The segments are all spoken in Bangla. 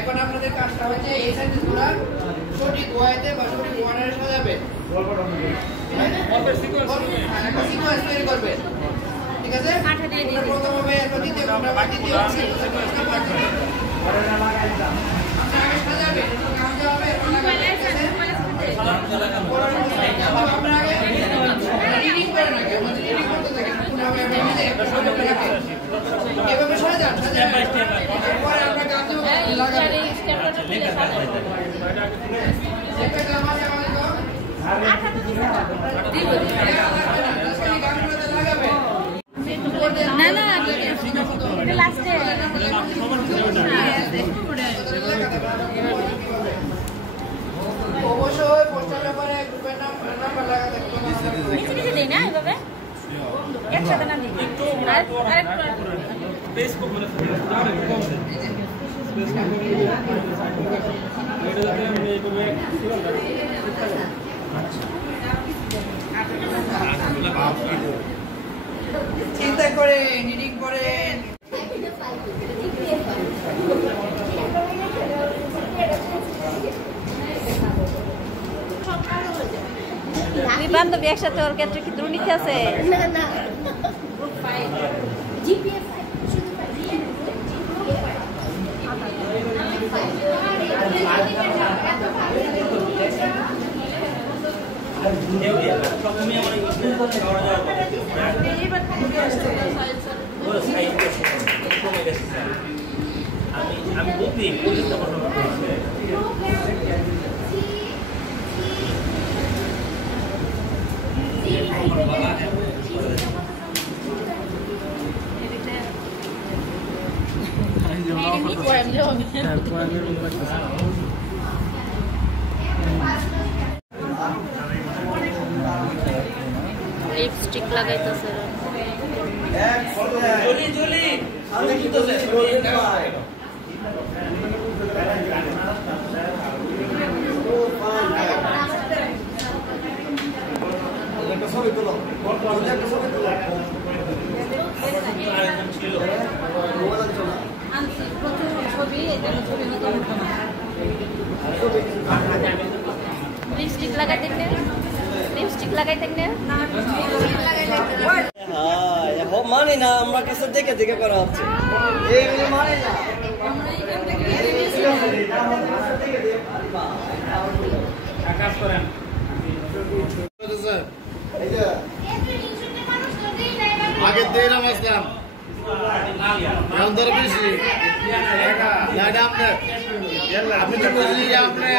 এখন আপনাদের কাজটা হচ্ছে এই সেন্টেন্সগুলো সঠিক ওয়েতে বা সঠিক ওয়ার্ডে সাজাবেন। একটা সিকোয়েন্স তৈরি করবেন, ঠিক আছে? প্রথমে দ্বিতীয় ঘন্টা বা তৃতীয় সাজাবেন, কামটা হবে আপনারা আগে রিডিং করেন, আগে রিডিং করতে থাকেন, এভাবে সাজান পরে আমরা কাজ লাগাবেন। না না লাস্টে অবশ্যই পোস্টার ব্যাপারে গ্রুপের নাম্বার লাগাতে কিছু দেই না এভাবে একসাথে না দিই ফেসবুক মানে চিন্তা করে রিডিং করেন। বান্ধবী একসাথে ওর ক্ষেত্রে কি দুর্নীতি আছে? আমি বুঝি লিপস্টিক লাগাইতেছে জলি জলি আমি কি করতে ছবি তুলো, ছবি তুলো। লিপস্টিক লাগাইতে নে লিপস্টিক লাগাইতে নে মানে না আমরা কিছু দেখে দেখে করা হচ্ছে এইগুলো মানে না কাজ করেন আগে তেরা মাসলাম বেশি আপনি তো বুঝলি যে আপনি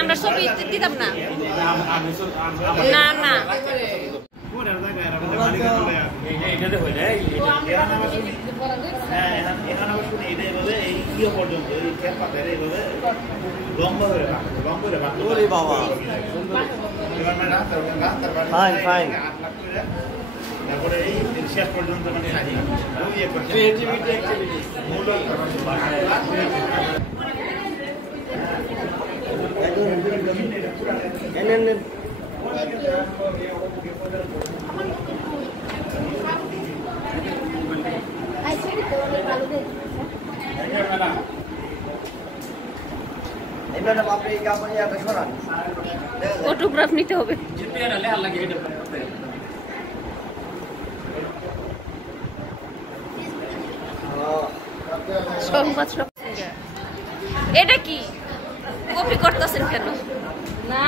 আমরা ছবি দিতাম না না না ফাইন ফাইন তারপরে এই শেষ পর্যন্ত মানে অটোগ্রাফ নিতে হবে এটা কি কপি করতেছেন কেন না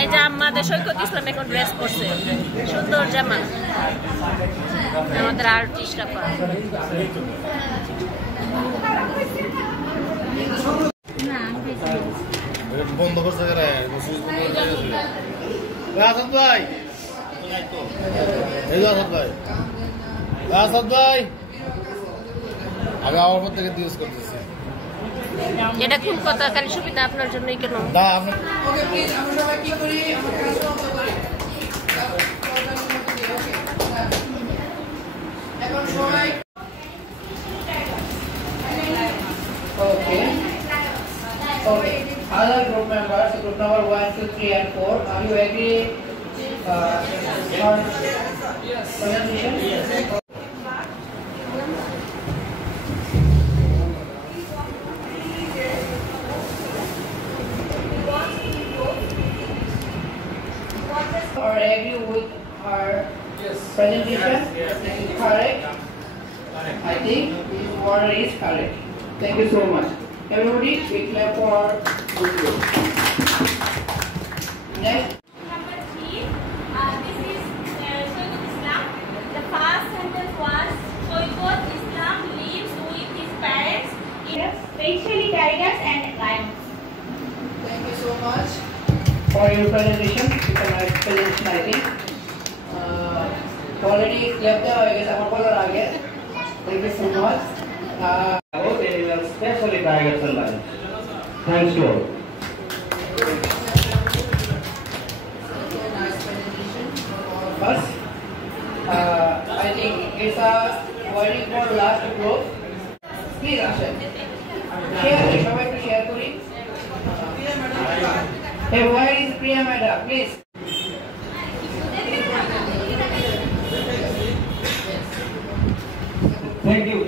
এই যে আমাদের সৈকত ইসলাম এখন ড্রেস করছে, সুন্দর জামা, আমাদের আর্টিস্টরা পরা। বন্ধ করছে আসাদ ভাই, এই আসাদ ভাই, আসাদ ভাই, আমি আমার পর থেকে ইউজ করতেছি। এটা কোন কথা কালি সুবিধা আপনার জন্যই কেন? না আপনি ওকে প্লিজ আমরা সবাই কি করি, আমরা কাজ বন্ধ করি। এখন সবাই ওকে ওকে other group members, group number 1 2 3 and 4, are you agree on presentation? Yes. Or agree with her presentation? Correct? I think this order is correct. Thank you so much. Everybody, we clap for Guru. Next. Number 3, this is Shoykot Islam. The first sentence was Shoykot Islam lives with his parents in specially tigers and lions. Thank you so much for your presentation. It's a nice presentation, I think. Already clapped the I guess our color again. Thank you so much. especially tigers and lions. Thanks to all. Nice presentation from all of us. I think it's a waiting for last group. Please, Ashay. Share, সবাই একটু share করি. Hey, where is Priya Madam? Please. Thank you.